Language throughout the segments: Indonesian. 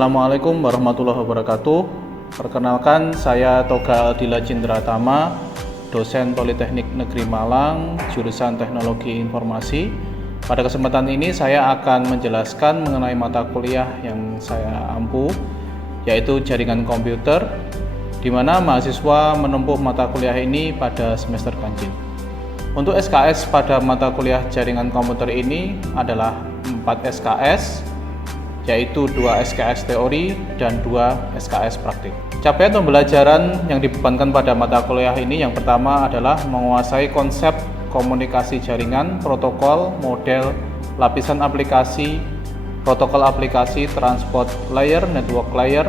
Assalamualaikum warahmatullahi wabarakatuh. Perkenalkan, saya Toga Aldila Cindratama, dosen Politeknik Negeri Malang, jurusan Teknologi Informasi. Pada kesempatan ini saya akan menjelaskan mengenai mata kuliah yang saya ampu, yaitu jaringan komputer, di mana mahasiswa menempuh mata kuliah ini pada semester ganjil. Untuk SKS pada mata kuliah jaringan komputer ini adalah 4 SKS, yaitu 2 SKS teori dan 2 SKS praktik. Capaian pembelajaran yang dibebankan pada mata kuliah ini yang pertama adalah menguasai konsep komunikasi jaringan, protokol, model, lapisan aplikasi, protokol aplikasi, transport layer, network layer,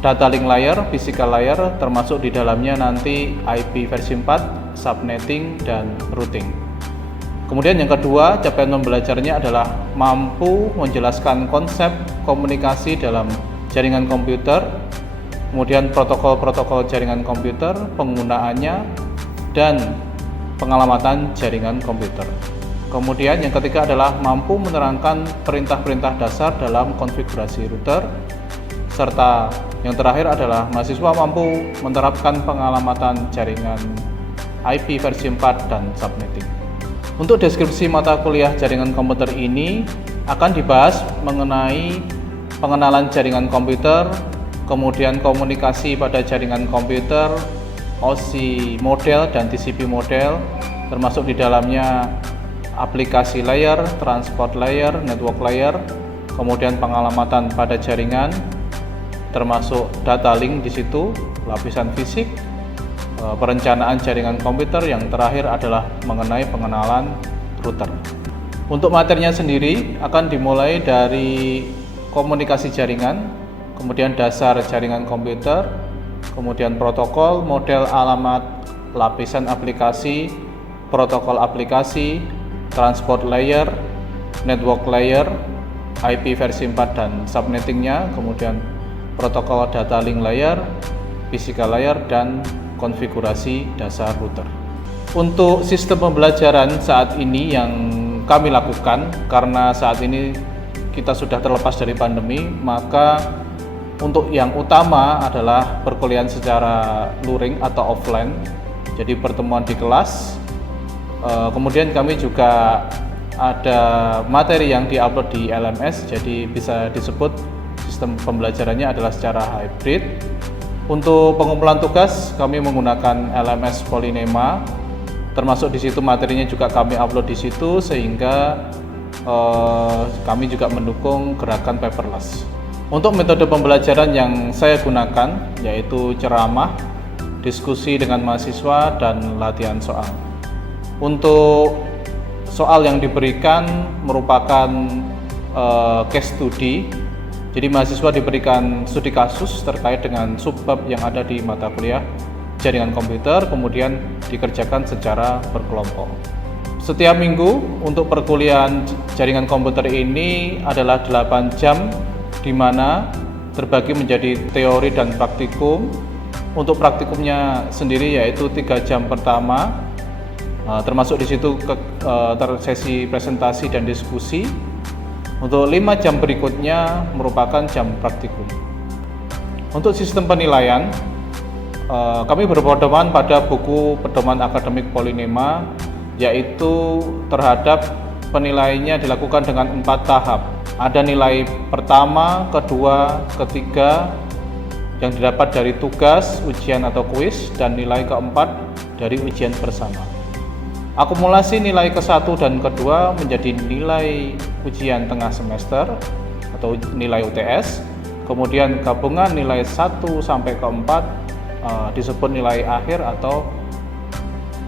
data link layer, physical layer, termasuk di dalamnya nanti IP versi 4, subnetting, dan routing. Kemudian yang kedua, capaian pembelajarannya adalah mampu menjelaskan konsep komunikasi dalam jaringan komputer, kemudian protokol-protokol jaringan komputer, penggunaannya, dan pengalamatan jaringan komputer. Kemudian yang ketiga adalah mampu menerangkan perintah-perintah dasar dalam konfigurasi router, serta yang terakhir adalah mahasiswa mampu menerapkan pengalamatan jaringan IP versi 4 dan subnetting. Untuk deskripsi mata kuliah jaringan komputer ini akan dibahas mengenai pengenalan jaringan komputer, kemudian komunikasi pada jaringan komputer, OSI model dan TCP model, termasuk di dalamnya aplikasi layer, transport layer, network layer, kemudian pengalamatan pada jaringan, termasuk data link di situ, lapisan fisik, perencanaan jaringan komputer, yang terakhir adalah mengenai pengenalan router. Untuk materinya sendiri akan dimulai dari komunikasi jaringan, kemudian dasar jaringan komputer, kemudian protokol, model, alamat, lapisan aplikasi, protokol aplikasi, transport layer, network layer, IP versi 4 dan subnettingnya, kemudian protokol data link layer, physical layer, dan konfigurasi dasar router. Untuk sistem pembelajaran saat ini yang kami lakukan, karena saat ini kita sudah terlepas dari pandemi, maka untuk yang utama adalah perkuliahan secara luring atau offline, jadi pertemuan di kelas. Kemudian kami juga ada materi yang diupload di LMS, jadi bisa disebut sistem pembelajarannya adalah secara hybrid. Untuk pengumpulan tugas kami menggunakan LMS Polinema, termasuk di situ materinya juga kami upload di situ, sehingga kami juga mendukung gerakan paperless. Untuk metode pembelajaran yang saya gunakan yaitu ceramah, diskusi dengan mahasiswa, dan latihan soal. Untuk soal yang diberikan merupakan case study. Jadi mahasiswa diberikan studi kasus terkait dengan subbab yang ada di mata kuliah jaringan komputer, kemudian dikerjakan secara berkelompok. Setiap minggu untuk perkuliahan jaringan komputer ini adalah 8 jam, di mana terbagi menjadi teori dan praktikum. Untuk praktikumnya sendiri yaitu 3 jam pertama, termasuk di situ sesi presentasi dan diskusi. Untuk 5 jam berikutnya merupakan jam praktikum. Untuk sistem penilaian, kami berpedoman pada buku pedoman akademik Polinema, yaitu terhadap penilaiannya dilakukan dengan 4 tahap. Ada nilai pertama, kedua, ketiga yang didapat dari tugas, ujian atau kuis, dan nilai keempat dari ujian bersama. Akumulasi nilai ke-1 dan ke-2 menjadi nilai ujian tengah semester atau nilai UTS. Kemudian gabungan nilai 1 sampai ke-4 disebut nilai akhir atau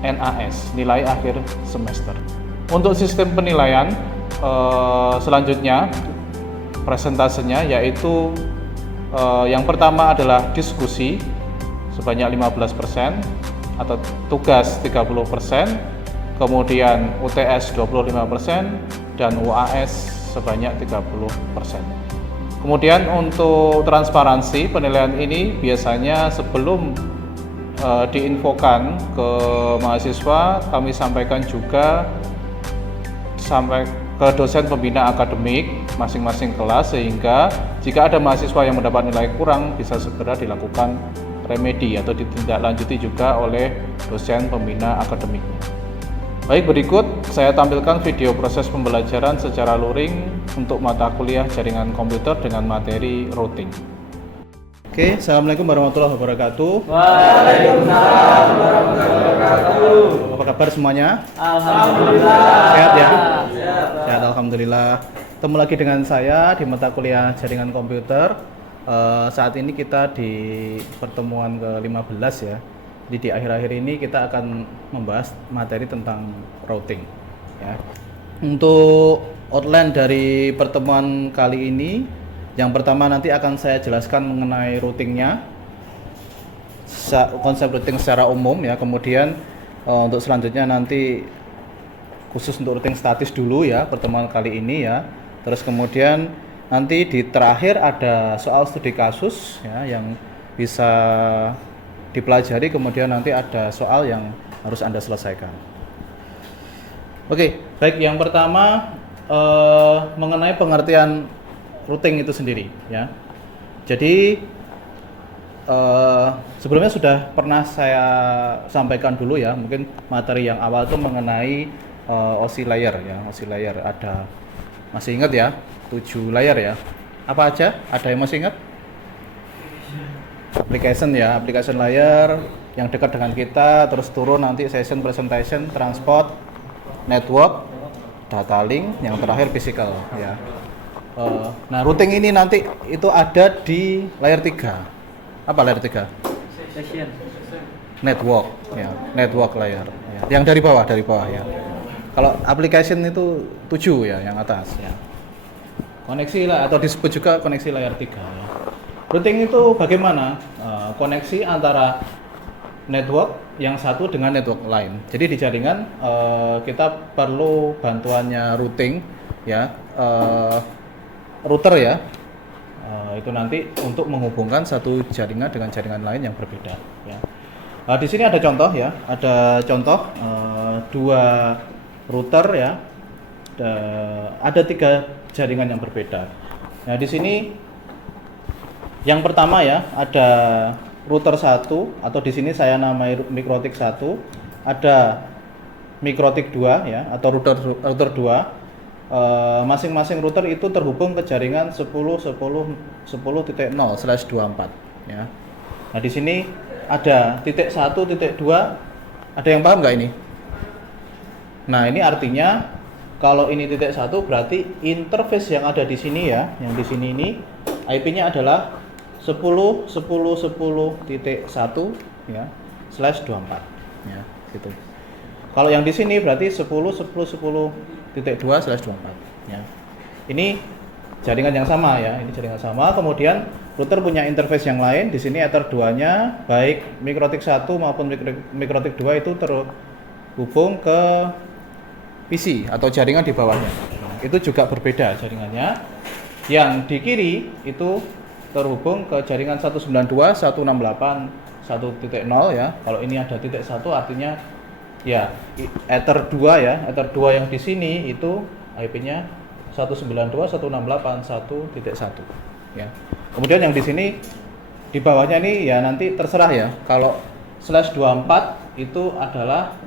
NAS, nilai akhir semester. Untuk sistem penilaian selanjutnya presentasenya yaitu yang pertama adalah diskusi sebanyak 15% atau tugas 30%, kemudian UTS 25% dan UAS sebanyak 30%. Kemudian untuk transparansi penilaian ini biasanya sebelum diinfokan ke mahasiswa, kami sampaikan juga sampai ke dosen pembina akademik masing-masing kelas, sehingga jika ada mahasiswa yang mendapat nilai kurang bisa segera dilakukan remedi atau ditindaklanjuti juga oleh dosen pembina akademiknya. Baik, berikut saya tampilkan video proses pembelajaran secara luring untuk mata kuliah jaringan komputer dengan materi routing. Oke, Assalamualaikum warahmatullahi wabarakatuh. Waalaikumsalam warahmatullahi wabarakatuh. Apa kabar semuanya? Alhamdulillah. Sehat ya? Sehat. Sehat, alhamdulillah. Ketemu lagi dengan saya di mata kuliah jaringan komputer. Saat ini kita di pertemuan ke-15 ya. Jadi di akhir-akhir ini kita akan membahas materi tentang routing ya. Untuk outline dari pertemuan kali ini, yang pertama nanti akan saya jelaskan mengenai routingnya, konsep routing secara umum ya. Kemudian untuk selanjutnya nanti khusus untuk routing statis dulu ya pertemuan kali ini ya. Terus kemudian nanti di terakhir ada soal studi kasus ya yang bisa dipelajari, kemudian nanti ada soal yang harus Anda selesaikan. Oke, baik, yang pertama mengenai pengertian routing itu sendiri ya. Jadi sebelumnya sudah pernah saya sampaikan dulu ya, mungkin materi yang awal itu mengenai OSI layer ya. OSI layer ada, masih ingat ya, 7 layer ya. Apa aja? Ada yang masih ingat? Application ya, application layer yang dekat dengan kita, terus turun nanti session, presentation, transport, network, data link, yang terakhir physical ya. Nah, routing ini nanti itu ada di layer 3. Apa layer 3? Session. Network ya, network layer ya. Yang dari bawah ya. Kalau application itu 7 ya, yang atas ya. Koneksi lah, atau disebut juga koneksi layer 3 ya. Routing itu bagaimana? Koneksi antara network yang satu dengan network lain. Jadi di jaringan kita perlu bantuannya routing ya. Router ya, itu nanti untuk menghubungkan satu jaringan dengan jaringan lain yang berbeda ya. Di sini ada contoh ya, ada contoh 2 router ya, ada 3 jaringan yang berbeda. Nah, di sini yang pertama ya, ada router 1, atau di sini saya namai mikrotik 1, ada mikrotik 2 ya, atau router 2. Masing-masing router itu terhubung ke jaringan 10.10.10.0/24 ya. Nah, di sini ada titik 1, titik 2. Ada yang paham nggak ini? Nah, ini artinya kalau ini titik 1 berarti interface yang ada di sini ya, yang di sini ini IP-nya adalah 10.10.10.1 ya /24 ya, gitu. Kalau yang di sini berarti 10.10.10.2/24 ya. Ini jaringan yang sama ya, ini jaringan sama. Kemudian router punya interface yang lain. Di sini Ether 2-nya baik mikrotik 1 maupun mikrotik 2 itu terhubung ke PC atau jaringan di bawahnya. Itu juga berbeda jaringannya. Yang di kiri itu terhubung ke jaringan 192.168.1.0 ya. Kalau ini ada titik 1 artinya ya, Ether 2 ya, Ether 2 yang di sini itu IP-nya 192.168.1.1 ya. Kemudian yang di sini di bawahnya ini ya nanti terserah ya. Kalau /24 itu adalah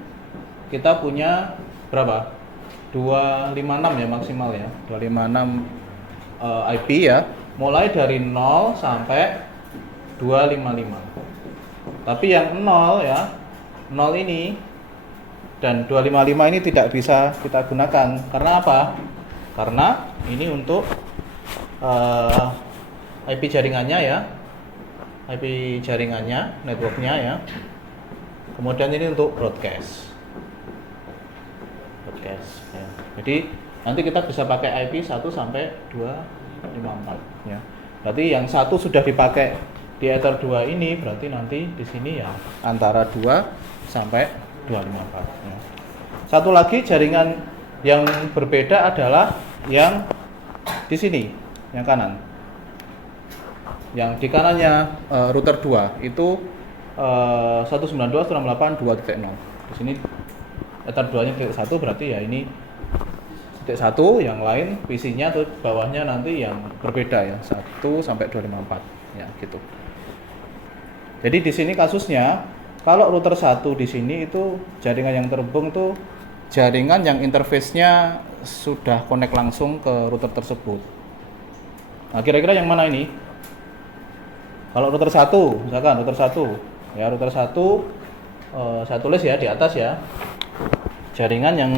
kita punya berapa? 256 ya maksimal ya. 256 IP ya, mulai dari 0 sampai 255. Tapi yang 0 ya, 0 ini dan 255 ini tidak bisa kita gunakan. Karena apa? Karena ini untuk IP jaringannya ya, IP jaringannya, networknya ya. Kemudian ini untuk broadcast ya. Jadi nanti kita bisa pakai IP 1 sampai 254 ya. Berarti yang satu sudah dipakai di Ether 2 ini, berarti nanti di sini ya antara 2 sampai 254 ya. Satu lagi jaringan yang berbeda adalah yang di sini, yang kanan. Yang di kanannya router 2 itu 192.168.2.0. Di sini Ether 2-nya titik 1 berarti ya ini titik 1, yang lain PC-nya atau bawahnya nanti yang berbeda ya, 1 sampai 254 ya gitu. Jadi di sini kasusnya kalau router 1 di sini itu jaringan yang terhubung tuh jaringan yang interface-nya sudah connect langsung ke router tersebut. Nah, kira-kira yang mana ini? Kalau router 1, misalkan router 1 ya, router 1 saya tulis ya di atas ya. Jaringan yang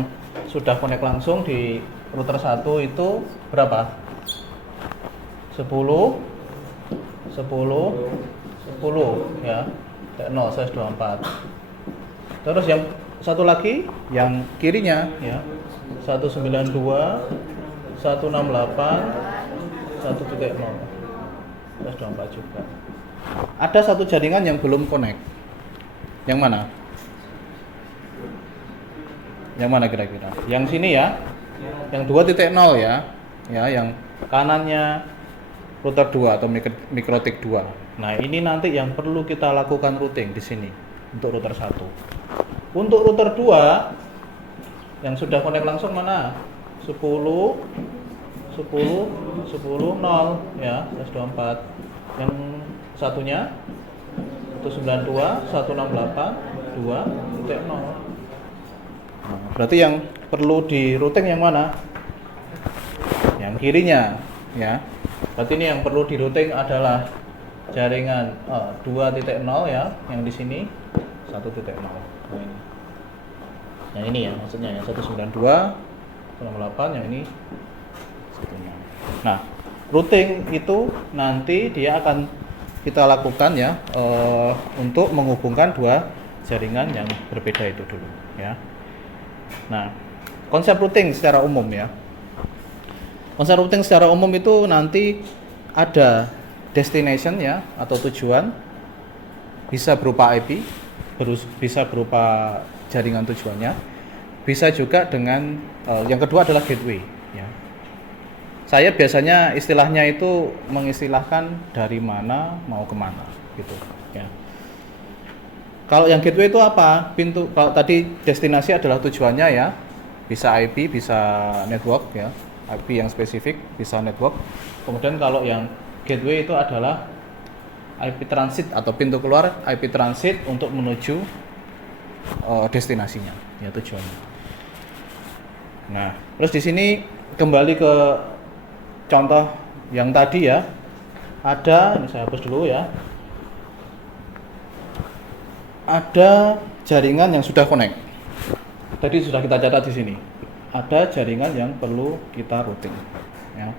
sudah connect langsung di router 1 itu berapa? 10 ya. 0/24. Terus yang satu lagi yang kirinya ya. 192 168 1.0 124 juga. Ada satu jaringan yang belum connect. Yang mana? Yang mana kira-kira? Yang sini ya. Yang 2.0 ya. Ya, yang kanannya router 2 atau mikrotik 2. Nah, ini nanti yang perlu kita lakukan routing di sini untuk router 1. Untuk router 2 yang sudah connect langsung mana? 10 0 ya, 124. Yang satunya 192 168 2.0. Nah, berarti yang perlu di routing yang mana? Yang kirinya ya. Berarti ini yang perlu di routing adalah jaringan 2.0 ya, yang di sini 1.0. Nah, ini. Yang ini ya, maksudnya ya 192 168, yang ini 1.0. Nah, routing itu nanti dia akan kita lakukan ya untuk menghubungkan dua jaringan yang berbeda itu dulu ya. Nah, konsep routing secara umum ya. Konsep routing secara umum itu nanti ada destination ya atau tujuan, bisa berupa IP, bisa berupa jaringan tujuannya, bisa juga dengan yang kedua adalah gateway ya. Saya biasanya istilahnya itu mengistilahkan dari mana mau kemana gitu ya. Kalau yang gateway itu apa? Pintu. Kalau tadi destinasi adalah tujuannya ya, bisa IP, bisa network ya, IP yang spesifik, bisa network. Kemudian kalau yang gateway itu adalah IP transit atau pintu keluar IP transit untuk menuju destinasinya ya, tujuannya. Nah, terus di sini kembali ke contoh yang tadi ya, ada, ini saya hapus dulu ya, ada jaringan yang sudah connect. Tadi sudah kita catat di sini. Ada jaringan yang perlu kita routing. Ya.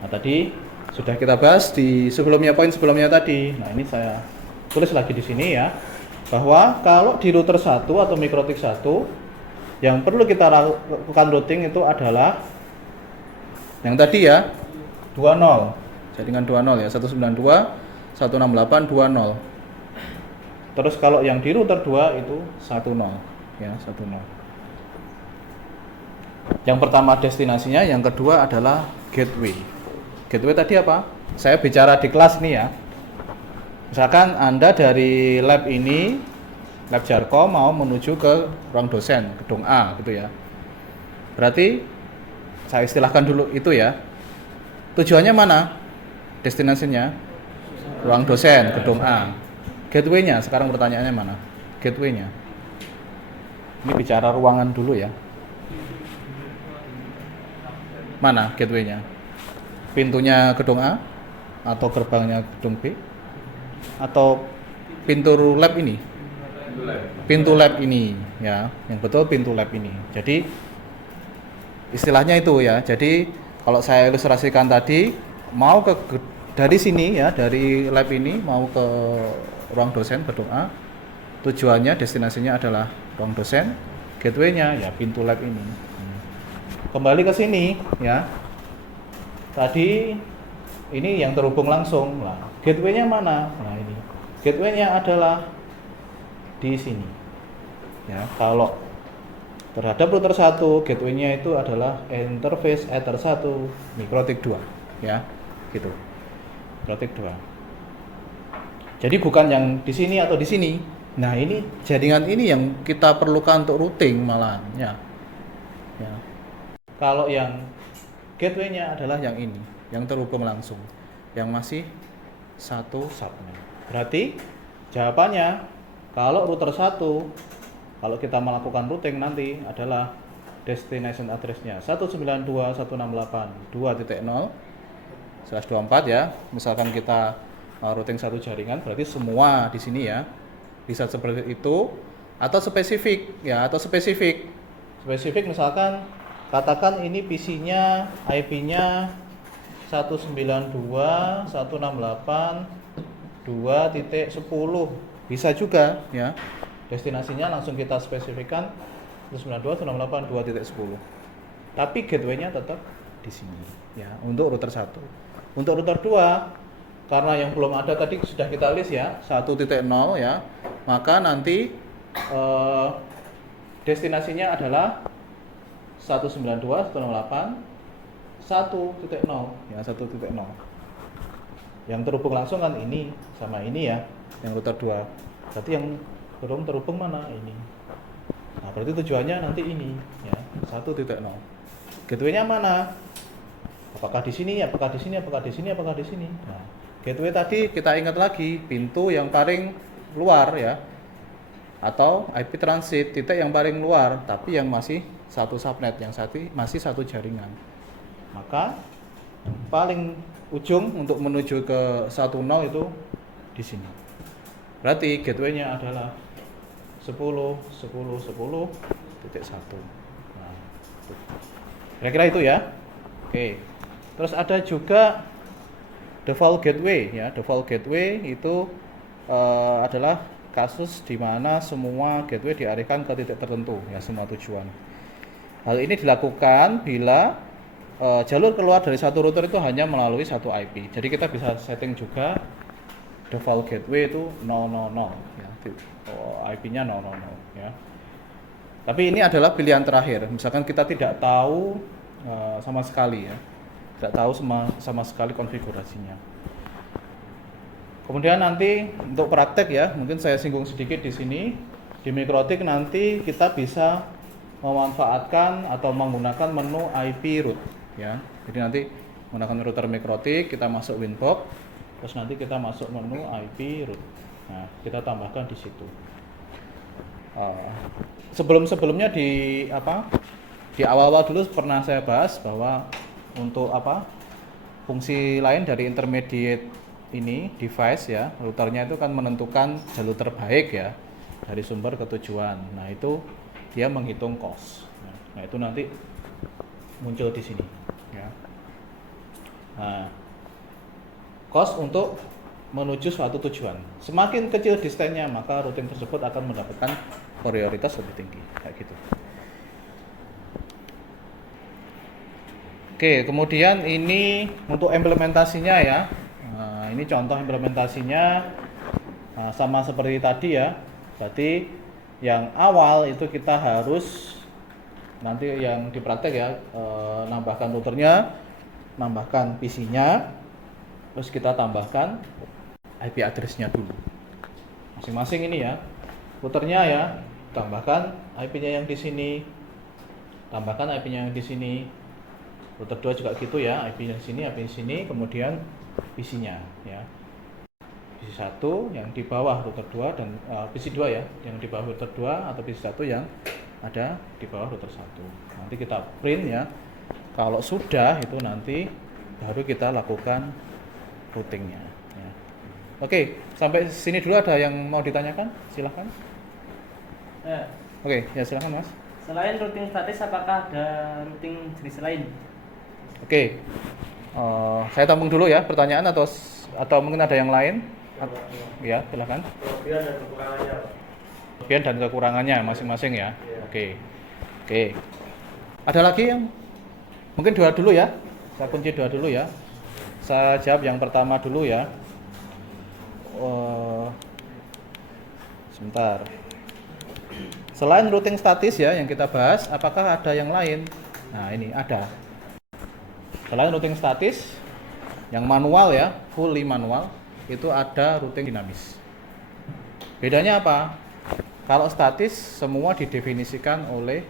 Nah, tadi sudah kita bahas di sebelumnya, poin sebelumnya tadi. Nah, ini saya tulis lagi di sini ya, bahwa kalau di router 1 atau mikrotik 1 yang perlu kita lakukan routing itu adalah yang tadi ya, 20, jaringan 20 ya, 192 168 20. Terus kalau yang di router 2 itu 10 ya, 10. Yang pertama destinasinya, yang kedua adalah gateway. Gateway tadi apa? Saya bicara di kelas ini ya. Misalkan Anda dari lab ini, lab Jarko mau menuju ke ruang dosen, gedung A gitu ya. Berarti saya istilahkan dulu itu ya. Tujuannya mana? Destinasinya ruang dosen, gedung A. Gateway-nya, sekarang pertanyaannya mana? Gateway-nya. Ini bicara ruangan dulu ya. Mana gateway-nya? Pintunya gedung A? Atau gerbangnya gedung B? Atau pintu lab ini? Pintu lab ini ya, yang betul pintu lab ini. Jadi istilahnya itu ya. Jadi kalau saya ilustrasikan tadi, mau ke dari sini ya, dari lab ini mau ke ruang dosen gedung A, tujuannya destinasinya adalah ruang dosen, gateway-nya ya pintu lab ini. Kembali ke sini ya, tadi ini yang terhubung langsung lah, gateway-nya mana? Nah ini gateway-nya adalah di sini ya. Kalau terhadap router 1, gateway-nya itu adalah interface ether 1 mikrotik 2 ya, gitu, mikrotik 2. Jadi bukan yang di sini atau di sini. Nah, ini jaringan ini yang kita perlukan untuk routing malahan ya. Ya. Kalau yang gateway-nya adalah yang ini, yang terhubung langsung, yang masih satu subnet. Berarti jawabannya kalau router 1, kalau kita melakukan routing nanti adalah destination address-nya 192.168.2.0/24 ya. Misalkan kita routing satu jaringan, berarti semua di sini ya. Bisa seperti itu atau spesifik ya, atau spesifik. Spesifik misalkan katakan ini PC-nya, IP-nya 192.168.2.10. Bisa juga ya. Destinasinya langsung kita spesifikkan 192.168.2.10. Tapi gateway-nya tetap di sini ya untuk router 1. Untuk router 2 karena yang belum ada tadi sudah kita list ya 1.0 ya, maka nanti destinasinya adalah 192.168.1.0 ya, 1.0. Yang terhubung langsung kan ini sama ini ya, yang router 2. Berarti yang belum terhubung mana ini. Nah, berarti tujuannya nanti ini ya, 1.0. Gateway-nya mana? Apakah di sini, apakah di sini, apakah di sini, apakah di sini. Nah, gateway tadi kita ingat lagi pintu yang paling luar ya. Atau IP transit, titik yang paling luar, tapi yang masih satu subnet, yang masih satu jaringan. Maka yang paling ujung untuk menuju ke 1.0 itu di sini. Berarti gateway-nya adalah 10.10.10.1. Nah, kira-kira itu ya. Oke. Terus ada juga default gateway ya. Default gateway itu adalah kasus di mana semua gateway dialihkan ke titik tertentu ya, semua tujuan. Hal ini dilakukan bila jalur keluar dari satu router itu hanya melalui satu IP. Jadi kita bisa setting juga default gateway itu 000 ya, IP-nya 000 ya. Tapi ini adalah pilihan terakhir. Misalkan kita tidak tahu sama sekali ya, tidak tahu sama sekali konfigurasinya. Kemudian nanti untuk praktek ya, mungkin saya singgung sedikit di sini. Di Mikrotik nanti kita bisa memanfaatkan atau menggunakan menu IP route ya. Jadi nanti menggunakan router Mikrotik, kita masuk Winbox, terus nanti kita masuk menu IP route. Nah, kita tambahkan di situ. Sebelumnya di awal-awal dulu pernah saya bahas bahwa untuk fungsi lain dari intermediate ini device ya, routernya itu kan menentukan jalur terbaik ya dari sumber ke tujuan. Nah, itu dia menghitung cost. Nah, itu nanti muncul di sini ya. Nah, cost untuk menuju suatu tujuan. Semakin kecil distance-nya, maka routing tersebut akan mendapatkan prioritas lebih tinggi kayak gitu. Oke, kemudian ini untuk implementasinya ya. Nah, ini contoh implementasinya sama seperti tadi ya. Berarti yang awal itu kita harus nanti yang di praktek ya, nambahkan routernya, nambahkan PC-nya, terus kita tambahkan IP address-nya dulu. Masing-masing ini ya. Routernya ya, tambahkan IP-nya yang di sini, tambahkan IP-nya yang di sini. Router 2 juga gitu ya, IP-nya di sini, IP di sini, kemudian PC-nya ya. PC 1 yang di bawah router 2 dan PC 2 ya, yang di bawah router 2 atau PC 1 yang ada di bawah router 1. Nanti kita print ya. Kalau sudah itu nanti baru kita lakukan routingnya ya. Oke, sampai sini dulu ada yang mau ditanyakan? Silahkan. Oke, ya silahkan Mas. Selain routing statis, apakah ada routing jenis lain? Oke. Saya tampung dulu ya pertanyaan atau mungkin ada yang lain? Ya, silakan. Kelebihan dan kekurangannya. Kelebihan dan kekurangannya masing-masing ya. Oke. Ada lagi yang mungkin dua dulu ya. Saya kunci dua dulu ya. Saya jawab yang pertama dulu ya. Sebentar. Selain routing statis ya yang kita bahas, apakah ada yang lain? Nah, ini ada. Selain routing statis yang manual ya, fully manual, itu ada routing dinamis. Bedanya apa? Kalau statis semua didefinisikan oleh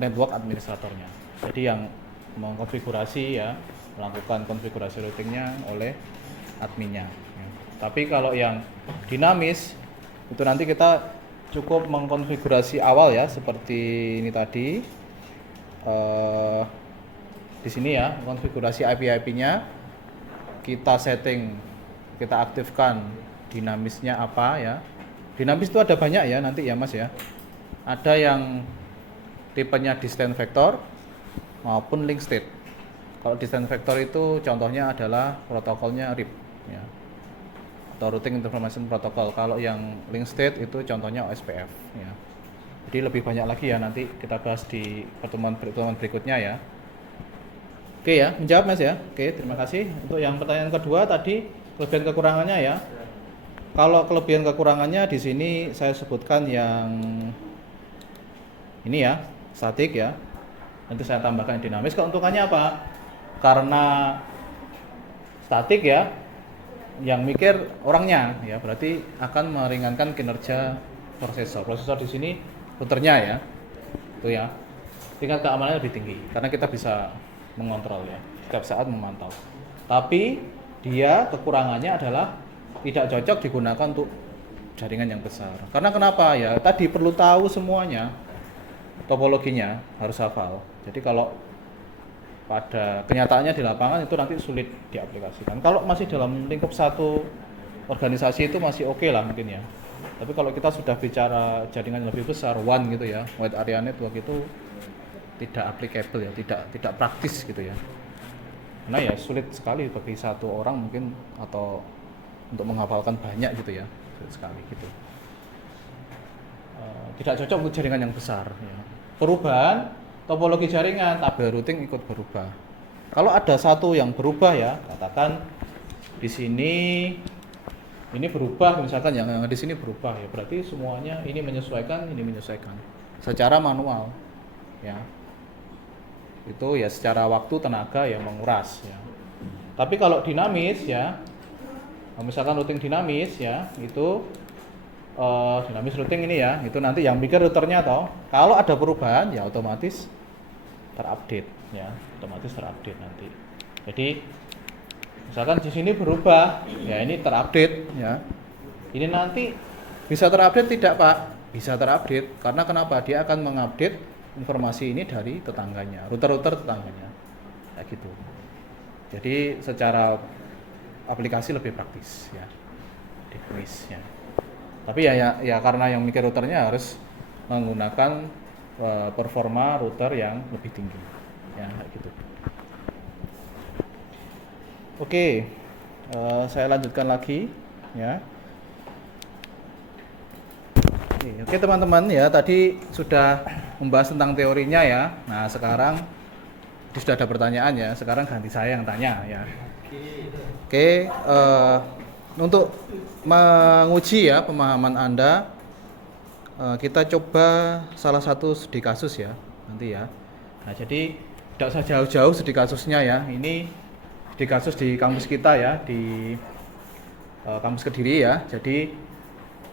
network administratornya. Jadi yang mengkonfigurasi ya, melakukan konfigurasi routingnya oleh adminnya. Ya. Tapi kalau yang dinamis itu nanti kita cukup mengkonfigurasi awal ya, seperti ini tadi. Di sini ya, konfigurasi IP-nya kita setting, kita aktifkan dinamisnya apa ya. Dinamis itu ada banyak ya nanti ya Mas ya. Ada yang tipenya distant vector maupun link state. Kalau distant vector itu contohnya adalah protokolnya RIP ya, atau routing information protocol. Kalau yang link state itu contohnya OSPF ya. Jadi lebih banyak lagi ya, nanti kita bahas di pertemuan berikutnya ya. Oke ya, menjawab Mas ya. Oke, terima kasih. Untuk yang pertanyaan kedua tadi, kelebihan kekurangannya ya. Kalau kelebihan kekurangannya di sini saya sebutkan yang ini ya, statik ya. Nanti saya tambahkan dinamis. Keuntungannya apa? Karena statik ya, yang mikir orangnya ya, berarti akan meringankan kinerja prosesor. Prosesor di sini routernya ya, itu ya. Tingkat keamanannya lebih tinggi karena kita bisa mengontrol ya, setiap saat memantau. Tapi dia kekurangannya adalah tidak cocok digunakan untuk jaringan yang besar. Karena kenapa ya? Tadi perlu tahu semuanya, topologinya harus hafal. Jadi kalau pada kenyataannya di lapangan itu nanti sulit diaplikasikan. Kalau masih dalam lingkup satu organisasi itu masih oke lah mungkin ya. Tapi kalau kita sudah bicara jaringan yang lebih besar, WAN gitu ya, wide area network itu tidak applicable ya, tidak praktis gitu ya. Karena ya sulit sekali bagi satu orang mungkin, atau untuk menghafalkan banyak gitu ya, sulit sekali gitu. Tidak cocok untuk jaringan yang besar ya. Perubahan topologi jaringan, tabel routing ikut berubah. Kalau ada satu yang berubah ya, katakan di sini ini berubah, misalkan yang di sini berubah ya, berarti semuanya ini menyesuaikan secara manual ya. Itu ya secara waktu tenaga ya menguras ya. Tapi kalau dinamis ya, misalkan routing dinamis ya, itu dinamis routing ini ya, itu nanti yang mikir routernya toh. Kalau ada perubahan ya otomatis terupdate ya, otomatis terupdate nanti. Jadi misalkan di sini berubah ya, ini terupdate ya. Ini nanti bisa terupdate tidak Pak? Bisa terupdate karena kenapa? Dia akan mengupdate informasi ini dari tetangganya, router-router tetangganya, kayak gitu. Jadi secara aplikasi lebih praktis ya, dinamis ya. Tapi ya karena yang mikir routernya harus menggunakan performa router yang lebih tinggi, ya kayak gitu. Oke, saya lanjutkan lagi ya. Oke teman-teman ya, tadi sudah membahas tentang teorinya ya. Nah sekarang sudah ada pertanyaan ya, sekarang ganti saya yang tanya ya. Oke, untuk menguji ya pemahaman Anda, kita coba salah satu studi kasus ya nanti ya. Nah jadi tidak usah jauh-jauh studi kasusnya ya. Ini studi kasus di kampus kita ya, di kampus Kediri ya. Jadi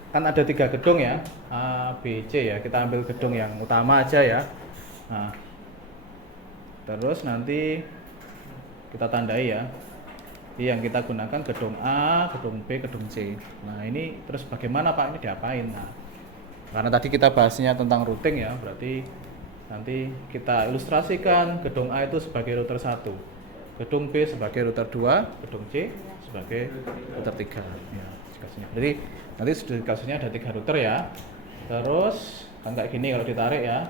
kan ada 3 gedung ya, A, B, C ya. Kita ambil gedung yang utama aja ya. Nah, terus nanti kita tandai ya. Jadi yang kita gunakan gedung A, gedung B, gedung C. Nah ini terus bagaimana Pak, ini diapain? Nah, karena tadi kita bahasnya tentang routing ya, berarti nanti kita ilustrasikan gedung A itu sebagai router 1, gedung B sebagai router 2, gedung C sebagai router 3 ya. Jadi nanti kasusnya ada 3 router ya. Terus kan kayak gini kalau ditarik ya.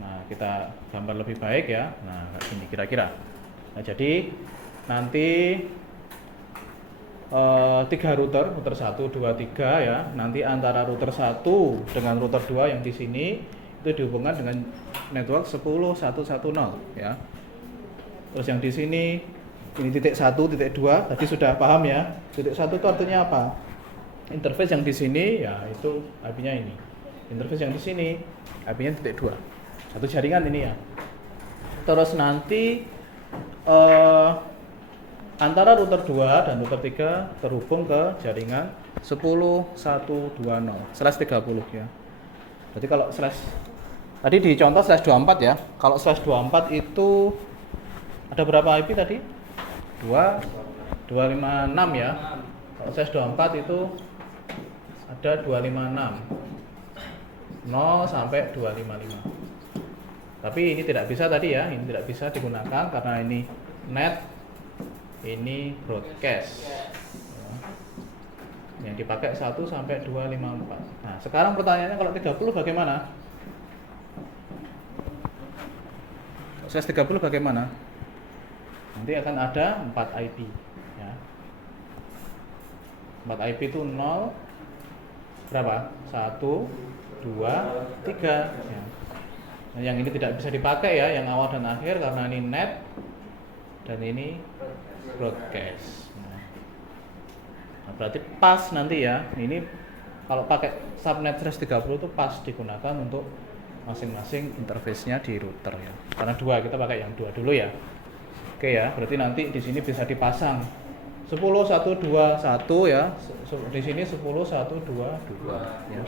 Nah kita gambar lebih baik ya. Nah kayak gini kira-kira. Nah jadi nanti 3 router 1, 2, 3 ya. Nanti antara router 1 dengan router 2 yang di sini itu dihubungkan dengan network 10.1.1.0 ya. Terus yang di sini ini titik 1, titik 2, tadi sudah paham ya. Titik 1 itu artinya apa? Interface yang di sini ya itu IP-nya ini. Interface yang di sini IP-nya titik 2. Satu jaringan ini ya. Terus nanti antara router 2 dan router 3 terhubung ke jaringan 10.1.2.0/30 ya. Jadi kalau Tadi di contoh /24 ya. Kalau /24 itu ada berapa IP tadi? 256 ya. Kalau /24 itu ada 256. 0 sampai 255. Tapi ini tidak bisa tadi ya, ini tidak bisa digunakan karena ini net, ini broadcast. Yang dipakai 1 sampai 254. Nah, sekarang pertanyaannya kalau 30 bagaimana? Size 30 bagaimana? Nanti akan ada 4 IP ya. 4 IP itu 0 berapa? 1 2 3 ya. Nah, yang ini tidak bisa dipakai ya, yang awal dan akhir karena ini net dan ini broadcast. Nah, berarti pas nanti ya. Ini kalau pakai subnet /30 itu pas digunakan untuk masing-masing interface-nya di router ya. Karena dua, kita pakai yang dua dulu ya. Oke ya, berarti nanti di sini bisa dipasang 10 1 2 1 ya. Di sini 10 1 2 2 ya.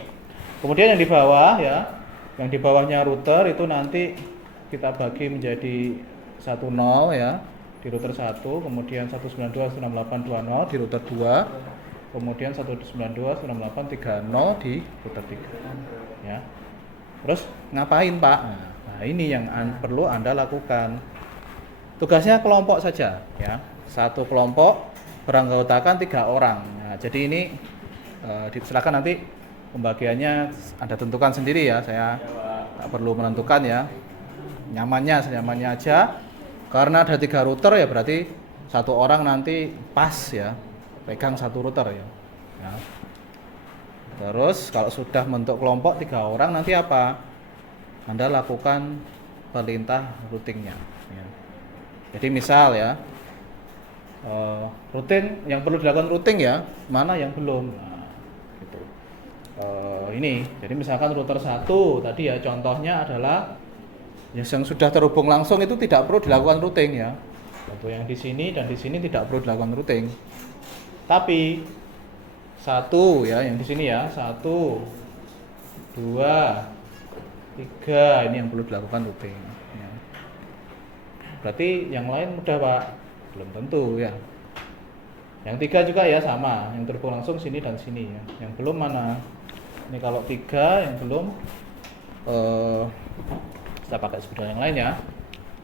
Kemudian yang di bawah ya, yang di bawahnya router itu nanti kita bagi menjadi 10 ya di router 1, kemudian 192.168.2.0 di router 2, kemudian 192.168.3.0 di router 3 ya. Terus ngapain Pak? Nah ini yang perlu Anda lakukan. Tugasnya kelompok saja ya. Satu kelompok beranggotakan 3 orang. Nah, jadi ini silakan nanti pembagiannya Anda tentukan sendiri ya. Saya tak perlu menentukan ya. Senyamannya aja. Karena ada 3 router ya berarti satu orang nanti pas ya pegang satu router ya. Terus kalau sudah membentuk kelompok 3 orang nanti apa? Anda lakukan perintah routingnya ya. Jadi misal ya rutin yang perlu dilakukan routing ya, mana yang belum. Nah, gitu. Ini jadi misalkan router 1 tadi ya contohnya adalah yang sudah terhubung langsung itu tidak perlu dilakukan routing ya. Untuk yang di sini dan di sini tidak perlu dilakukan routing. Tapi 1 ya yang di sini ya 1 2 3 ini yang perlu dilakukan routing ya. Berarti yang lain mudah Pak? Belum tentu ya. Yang 3 juga ya sama, yang terhubung langsung sini dan sini ya. Yang belum mana? Ini kalau 3 yang belum kita pakai sepeda yang lain ya.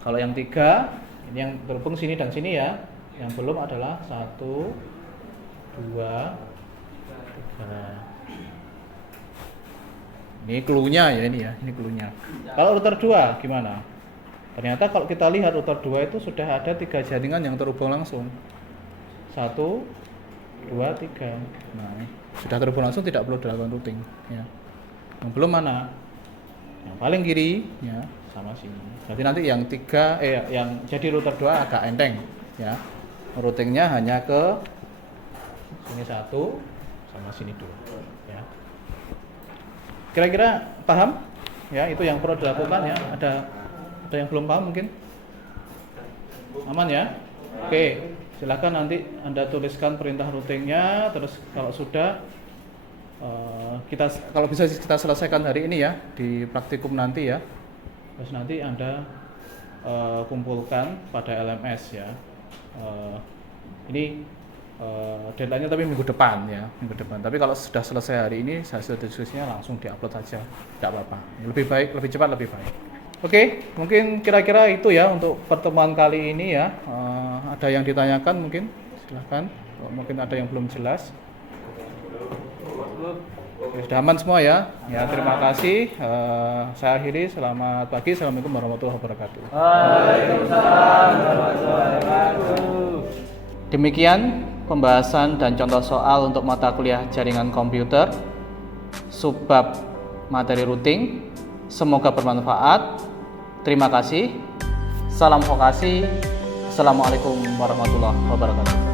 Kalau yang 3 ini yang terhubung sini dan sini ya. Yang belum adalah 1 2 3. Ini clue-nya ya ini ya, ini clue-nya. Kalau router 2 gimana? Ternyata kalau kita lihat router 2 itu sudah ada 3 jaringan yang terhubung langsung. 1 2 3. Nah, ini sudah terhubung langsung tidak perlu dilakukan routing ya. Yang belum mana? Yang paling kiri ya, sama sini. Berarti nanti yang 3 yang jadi router 2 agak enteng ya. Routingnya hanya ke sini 1 sama sini 2 ya. Kira-kira paham? Ya, itu yang perlu dilakukan ya. Ada yang belum paham mungkin? Aman ya? Oke, silakan nanti Anda tuliskan perintah routingnya. Terus kalau sudah kalau bisa kita selesaikan hari ini ya di praktikum nanti ya. Terus nanti Anda kumpulkan pada LMS ya. Ini deadline-nya tapi minggu depan ya, minggu depan. Tapi kalau sudah selesai hari ini, hasil diskusinya langsung diupload saja, tidak apa-apa. Lebih baik, lebih cepat, lebih baik. Oke, mungkin kira-kira itu ya untuk pertemuan kali ini ya. Ada yang ditanyakan mungkin? Silahkan. Mungkin ada yang belum jelas. Sudah aman semua ya. Ya, terima kasih. Saya akhiri. Selamat pagi. Assalamualaikum warahmatullahi wabarakatuh. Waalaikumsalam warahmatullahi wabarakatuh. Demikian pembahasan dan contoh soal untuk mata kuliah jaringan komputer subbab materi routing. Semoga bermanfaat. Terima kasih. Salam vokasi. Assalamualaikum warahmatullahi wabarakatuh.